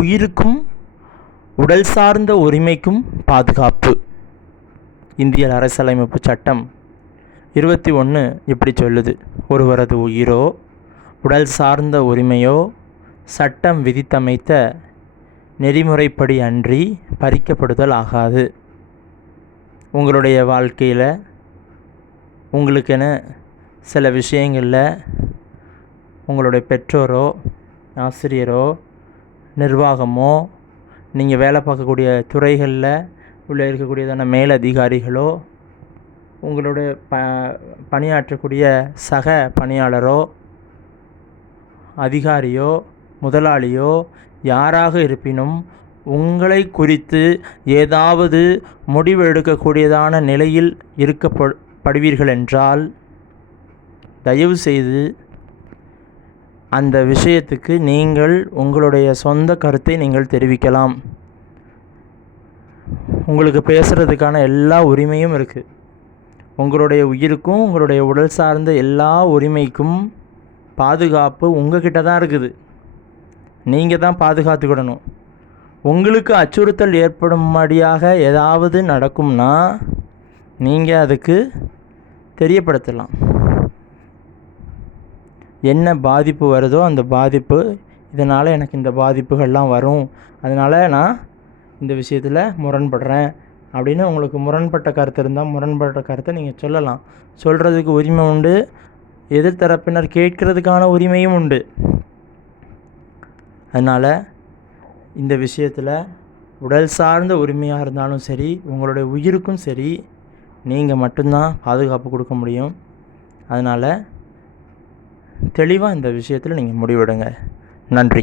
உயிருக்கும் உடல் சார்ந்த உரிமைக்கும் பாதுகாப்பு. இந்திய அரசியலமைப்பு சட்டம் 21 இப்படி சொல்லுது: ஒருவரது உயிரோ உடல் சார்ந்த உரிமையோ சட்டம் விதித்தமைத்த நெறிமுறைப்படி அன்றி பறிக்கப்படுதல் ஆகாது. உங்களுடைய வாழ்க்கையில் உங்களுக்கென சில விஷயங்களில் உங்களுடைய பெற்றோரோ ஆசிரியரோ நிர்வாகமோ நீங்கள் வேலை பார்க்கக்கூடிய துறைகளில் உள்ள இருக்கக்கூடியதான மேலதிகாரிகளோ உங்களுடைய பணியாற்றக்கூடிய சக பணியாளரோ அதிகாரியோ முதலாளியோ யாராக இருப்பினும் உங்களை குறித்து ஏதாவது முடிவு எடுக்கக்கூடியதான நிலையில் இருக்கப்படுவீர்கள் என்றால் தயவு செய்து அந்த விஷயத்துக்கு நீங்கள் உங்களுடைய சொந்த கருத்தை நீங்கள் தெரிவிக்கலாம். உங்களுக்கு பேசுகிறதுக்கான எல்லா உரிமையும் இருக்குது. உங்களுடைய உயிருக்கும் உங்களுடைய உடல் சார்ந்த எல்லா உரிமைக்கும் பாதுகாப்பு உங்ககிட்ட தான் இருக்குது. நீங்கள் தான் பாதுகாத்துக்கிடணும். உங்களுக்கு அச்சுறுத்தல் ஏற்படும்படியாக ஏதாவது நடக்கும்னா நீங்கள் அதுக்கு தெரியப்படுத்தலாம். என்ன பாதிப்பு வருதோ அந்த பாதிப்பு, இதனால் எனக்கு இந்த பாதிப்புகள்லாம் வரும், அதனால் நான் இந்த விஷயத்தில் முரண்படுறேன் அப்படின்னு உங்களுக்கு முரண்பட்ட கருத்து இருந்தால் முரண்பட்ட கருத்தை நீங்கள் சொல்லலாம். சொல்கிறதுக்கு உரிமை உண்டு, எதிர்த்தரப்பினர் கேட்கறதுக்கான உரிமையும் உண்டு. அதனால் இந்த விஷயத்தில் உடல் சார்ந்த உரிமையாக இருந்தாலும் சரி, உங்களுடைய உயிருக்கும் சரி, நீங்கள் மட்டும்தான் பாதுகாப்பு கொடுக்க முடியும். அதனால் தெளிவாக இந்த விஷயத்தில் நீங்கள் முடிவெடுங்க. நன்றி.